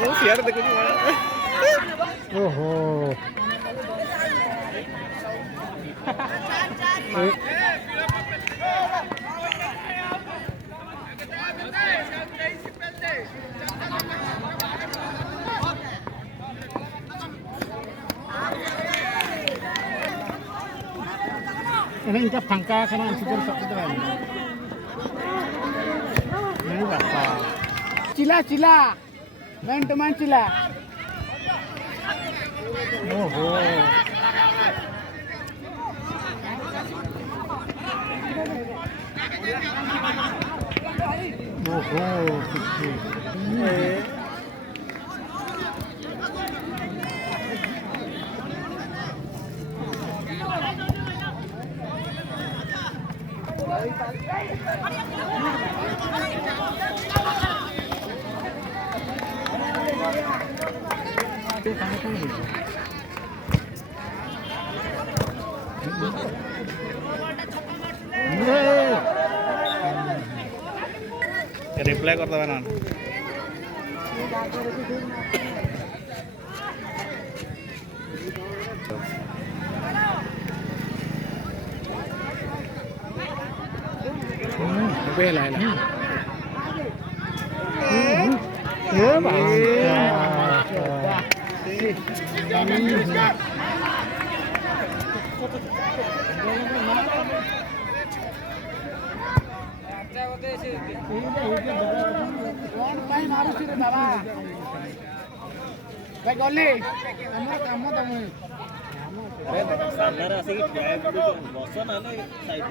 वो यार देखो ओहो ini ఇంకా పంకా kana super sakit kan ini bapak cila main teman cila oho reply करता है ना बेला भाई गली हमर काम तम अरे सामने आसी ट्रैक बस ना साइड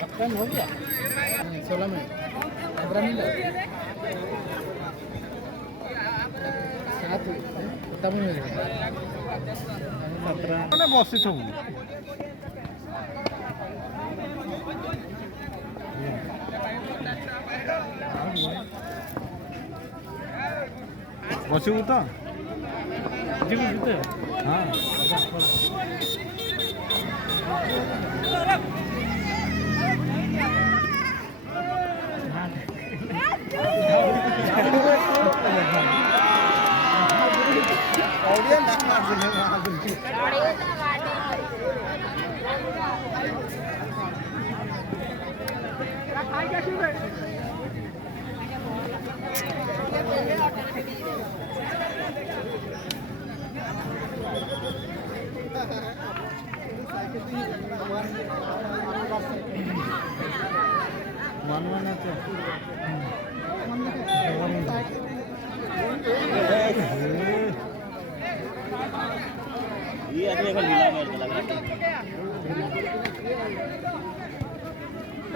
कप्तान हो गया 16 में 15 मिनट 7 तब मिल गया 17 मैंने बसी थू बसू तो हाँ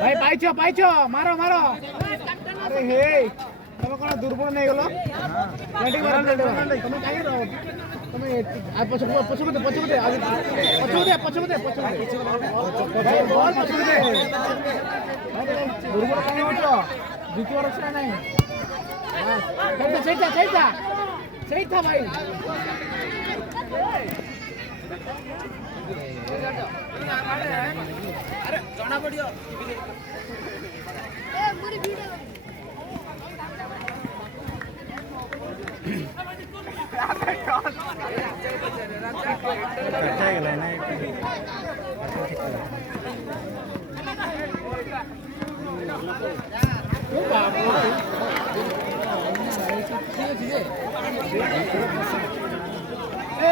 भाई पाइछ मारो अरे हे तुम कौन दुर्बल नहीं गलो तुम कहीं रहो तुम पछुते दुर्बल कहीं हो जीतवार अच्छे नहीं सही था भाई अरे जाना पड़ियो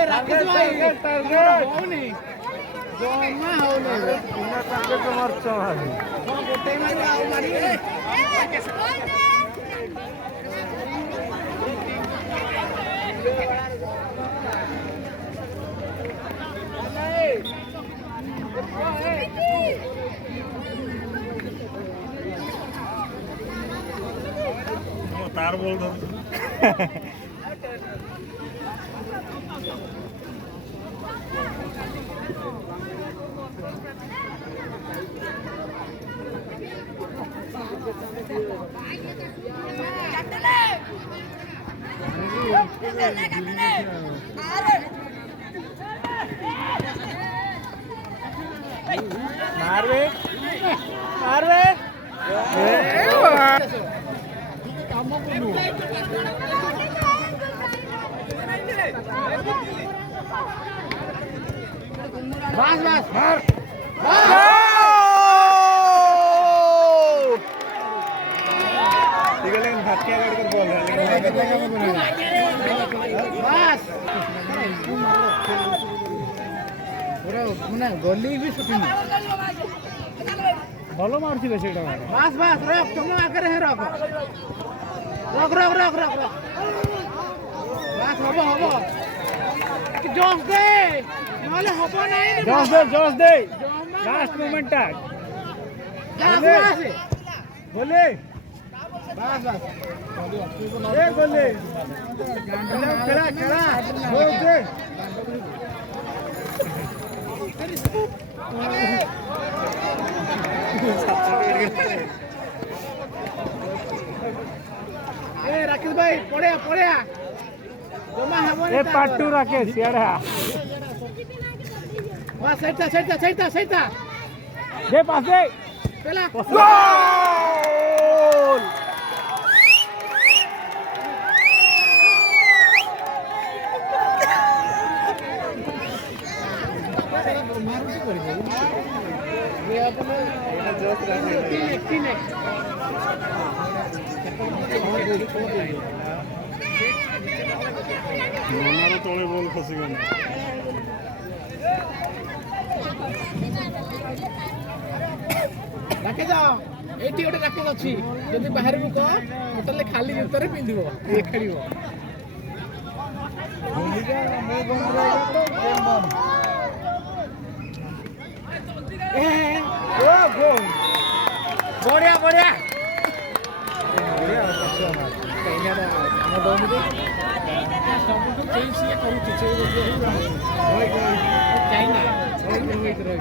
राकेश भाई होनी जमा होने बिना टारगेट मारछो भाई गोटे मारी आउ मारी तार बोल दो मारवे मारवे बस बस मार लेकिन धक्के कर बोल रहा बस पूरा मुना गोली भी शूटिंग ভালো মারছিল সেটা বাস বাস রক তুমি আগে রে rock rock rock rock rock rock বাস হবো হবো কি জোস দে নালে হবো নাই জোস দে লাস্ট মোমেন্টটা বলে বাস বাস এ বলে খেলা খেলা জোস দে ए राकेश भाई पड़े जमा है बोले ए पाटू राकेश याडा वाह सेटा दे पास दे चला गोल मारू से कर ये अपने एटा जोश रखे तीन है मनारो तळे बॉल फसी गला रखे जाओ एटी ओटे रखे अछि जदी बाहर को होटल खाली जूता रे पिंदिबो ए खेलिबो भूलिगा मो बन रहेगा तो गेम बन ए ओ गो बढ़िया बढ़िया कहिना हम दोनी सब तो चेंज से करू चेंज होय चाइना होय रही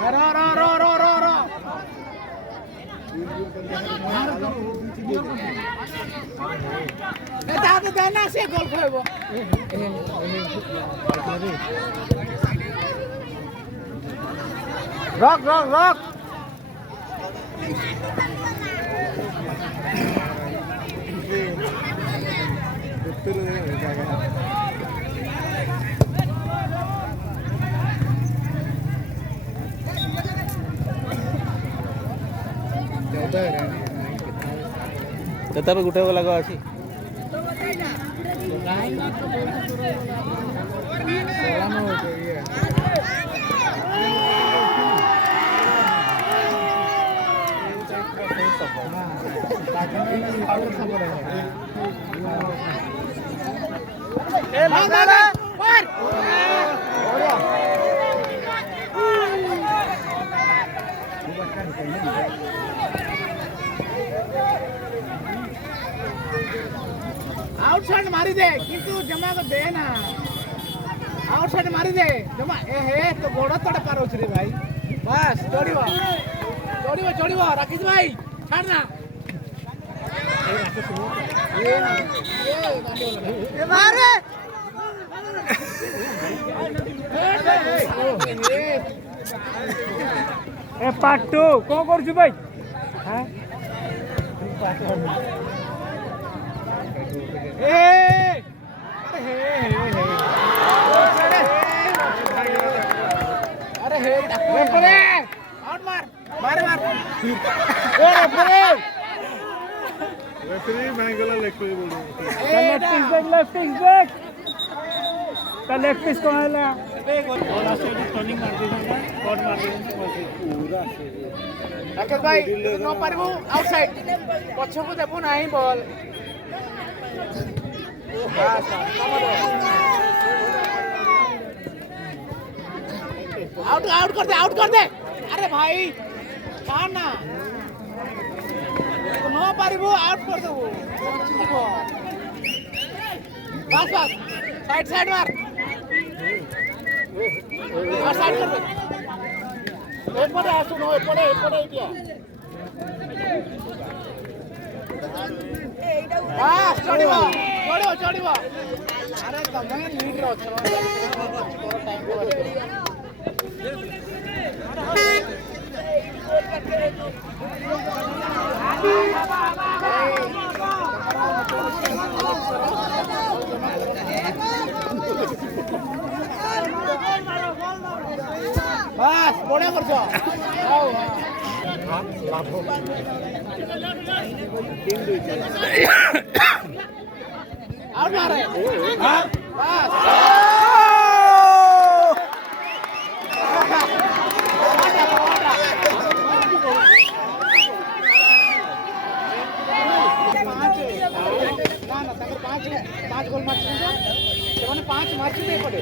रो दादा दाना से गोल खाइबो रॉक କେତେ ବି ଗୁଟେ ଲାଗା ଅଛି आउटसाइड मारी दे किंतु जमा को दे ना आउटसाइड मारी दे जमा ए हे तो गोड़ तोड़ पार होछ रे भाई बस चढ़िबो राकेश भाई छाड़ ना ए मारे ए पाटू कोन करछु भाई हां अरे हे आउट मार रेफरी मैं गला लेग पे बोल लेफ्ट बैक का लेफ्ट पिच कोन हला बॉल आसे टर्निंग मार दे शॉट मार दे पूरा राकेश भाई नो पारबो आउटसाइड पछो को देबो नाही बॉल आउट कर दे अरे भाई खाना तो नो पारिबो आउट कर देबो बस साइड मार साइड कर दे ଏପଟେ ଆସୁନ ଏପଟେ ଏଇଟା ଚଢିବ ଚଢିବ ଆରେ ତମେ ଲିଡରେ ଅଛ ବାସ୍ ବଢିଆ କରୁଛ ଆଉ ମାରେ ବାସ୍ पांच गोल मार्च से 5 मार्च से पड़े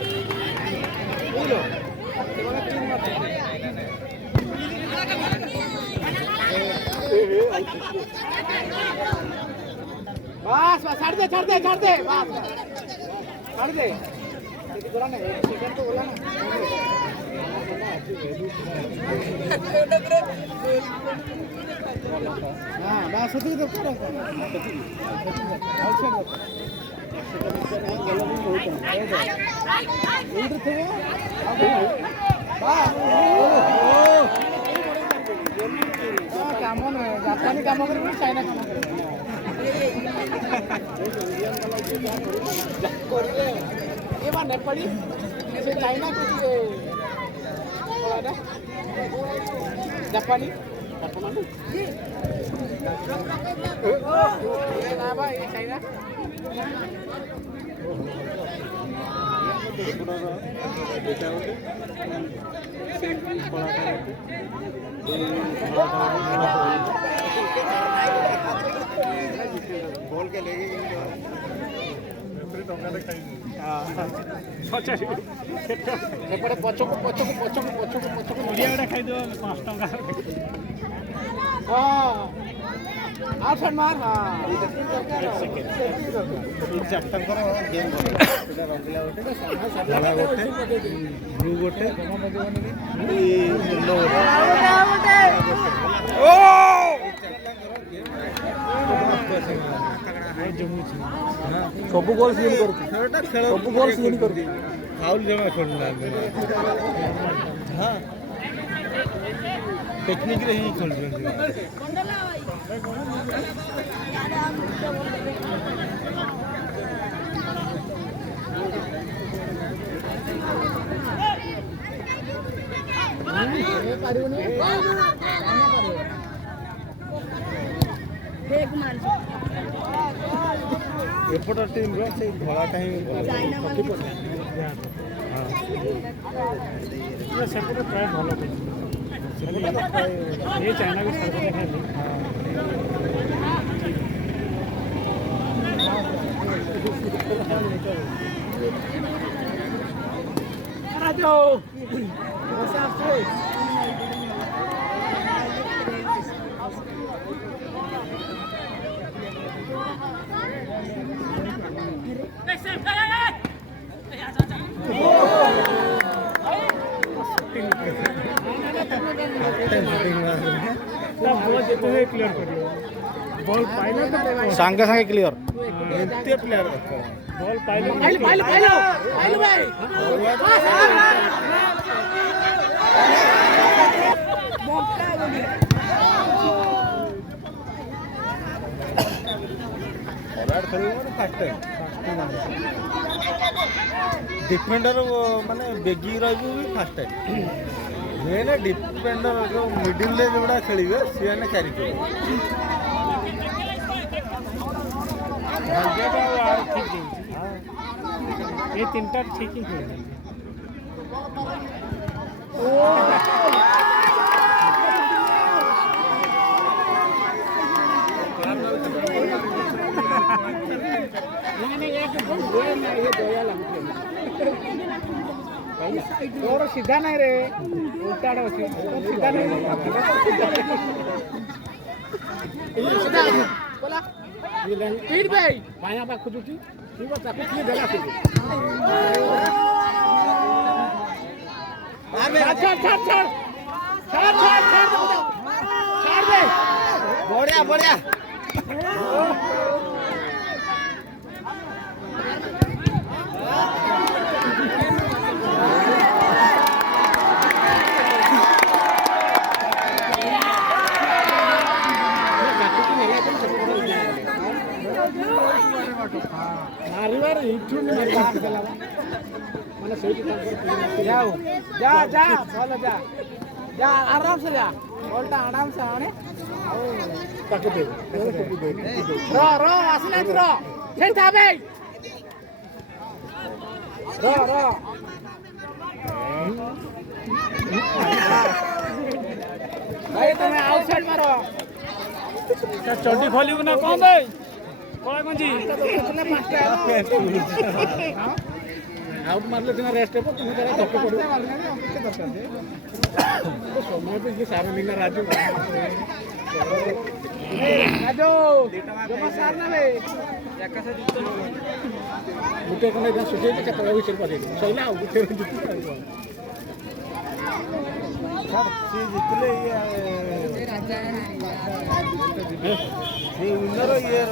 बुझलो से 3 मार्च बस छाड़ दे बस छाड़ दे ये बोला ना सेकंड तो बोला ना हां बस सती तो करो काम जापानी काम कर चाइना काम ये बात नेपाली से चाइना कुछ जापानी जापानी ना भाई चाइना बोल के लेके मार सब गोल सीन कर सब गोल सीन कर फाउल जमा छोड़ना हां टेक्निक रे ही खेल एपट टीम से धलाटा ही सेपटे प्राय भल ये चाइना भी सांगे सांगे क्लियर एते प्लेयर बॉल पाइलो भाई डिफेंडर माने बेगी रहबो भी फास्ट टाइम मेन डिफेंडर जो मिडिल ले जोड़ा खेलिबे सीने कैरी कर ये तीनटा ठीक ही खेल तोर सीधा नहीं रे उल्टा सीधा नहीं सीधा बोला पीठ भाई बाया बा खुदुची ठीक बता कुछ नहीं देला खुद छाड़ ବଢିଆ ବଢିଆ ମାରିବାର ଇଠୁ ମାନେ ସେଇଠି ଯାଉ ଯା ଯା ଭଲ ଯା ଯା ଆରାମ ସେ ଯା ବଲଟା ଆରାମ ସେ ଆଣେ ଆଉ ତାକୁ ଦେ ର ଆସିଲା ର ସେଟା ବେ ର ଭାଇ ତମେ ଆଉଟସାଇଡ ମାର ଚଣ୍ଡି ଖୋଲିବୁ ନା କଣ ଭାଇ କଳା ଗଞ୍ଜି ଆଉଟ ମାରିଲେ ସିନା ରେଷ୍ଟ ହେବ তুমি ତାର ଧକ୍କା ପଡ଼ିବ ସମୟ ବି କିଏ ସାର ନିନା ରାଜୁ ସାର ନେବେ ଗୋଟେ ଖଣ୍ଡେ ସୁଝେଇକି କେତେବେଳେ ବିଷୟରେ ପକେଇବି ସଇଲା ଆଉ ଗୋଟେ ଜିତିଲେ ୱିନର ଇଏ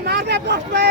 मार दे पोस्ट पे